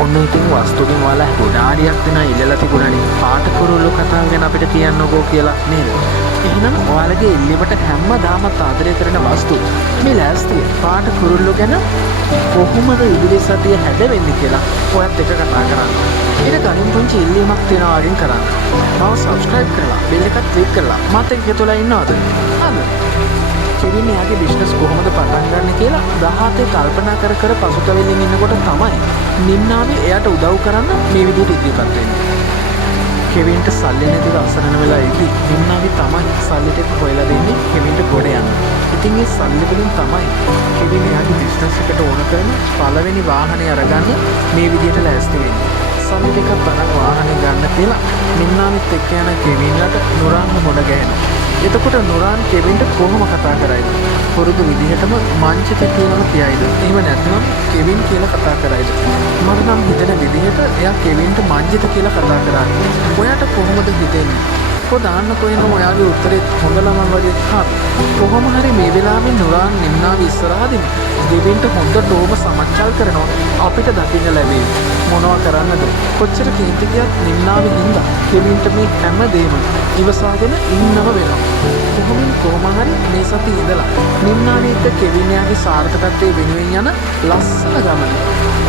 ඔන්න ඉතින් වස්තුකින් ඔයාලා ගොඩාරියක් දෙනා ඉල්ලලා තිබුණානේ පාට කුරුල්ලෝ කතාව ගැන අපිට කියන්නකෝ කියලා නේද? එහෙනම් ඔයාලගේ ඉල්ලීමට හැමදාමත් ආදරය කරන වස්තු මේ ලෑස්තිය පාට කුරුල්ලෝ ගැන කොහොමද ඉදිරි සතිය හැදෙන්නේ කියලා ඔයත් එක්ක කතා කරන්න. ඊට කලින් පුංචි ඉල්ලීමක් තියෙනවා වගේ කරන්න. මම subscribe කරලා bell එකත් click කරලා මාත් එක්ක එකතුලා ඉන්නවද? කෙවින් එයාගේ බිස්නස් කොහොමද පටන් ගන්න කියලා 17 කල්පනා කර කර පසුතැවිල්ලෙන් ඉන්නකොට තමයි නිම්නාවේ එයාට උදව් කරන්න මේ විදිහට ඉදිරිපත් වෙන්නේ. කෙවින්ට සල්ලි නැතිව අසරණ වෙලා ඉඳි නිම්නාවේ තමයි සල්ලි ටික හොයලා දෙන්නේ කෙවින්ට ගොඩ යන්න. ඉතින් ඒ සල්ලි වලින් තමයි කෙවින් එයාගේ බිස්නස් එකට ඕන කරන පළවෙනි වාහනේ අරගන්න මේ විදිහට ලෑස්ති වෙන්නේ. සල්ලි ටිකක් තරම් වාහනේ ගන්න කියලා නිම්නාවෙත් එක්ක යන කෙවින්ලට නුරාන්ව මොඩ ගෑනවා. එතකොට නුරාන් කෙවින්ට කොහොම කතා කරයිද? පුරුදු විදිහටම මංචිත කියනවා කියයිද? එහෙම නැත්නම් කෙවින් කියලා කතා කරයිද? මම නම් හිතන විදිහට එයා කෙවින්ට මංජිත කියලා කතා කරන්නේ. ඔයාට කොහොමද හිතෙන්නේ? දාන්න කොහෙනම් ඔයාගේ උත්තරේ හොඳ ළමන් වගේ කොහොම හරි මේ වෙලාවේ නුරාන් නිම්නාවේ ඉස්සරහදී දෙවින්ට හොඳටම සමච්චල් කරනවා අපිට දකින්න ලැබෙයි. මොනවා කරන්නද? කොච්චර කේන්ති ගියත් නිම්නාවේ හින්දා කෙවින්ට මේ හැම දෙයක්ම ඉවසාගෙන ඉන්නම වෙනවා. කොහොම හරි මේ සතිය ඉඳලා නිම්නාවේ ඉන්න කෙවින් යාගේ සාර්ථකත්වයේ වෙනුවෙන් යන ලස්සන ගමන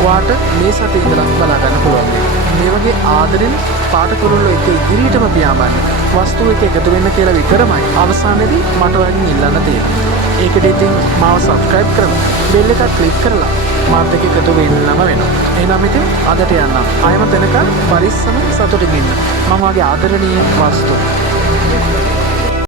ඔයාට මේ සතිය ඉඳලා බලා ගන්න පුළුවන්. මේ වගේ ආදරෙන් පාට කුරුල්ලෝ එක ඉදිරියටම පියාඹන්න වස්තු එක එකතු වෙන්න කියලා විතරමයි අවසානයේදී මට ඔයාගෙන් ඉල්ලන්න තියෙන්නේ. ඒකට ඉතින් මාව subscribe කරලා bell එකත් click කරලා මාත් එක්ක එකතු වෙන්නම වෙනවා. එහෙනම් ඉතින් අදට යන්න. ආයම දෙනකන් පරිස්සම සතුටින් ඉන්න. මම වගේ ආදරණීය වස්තු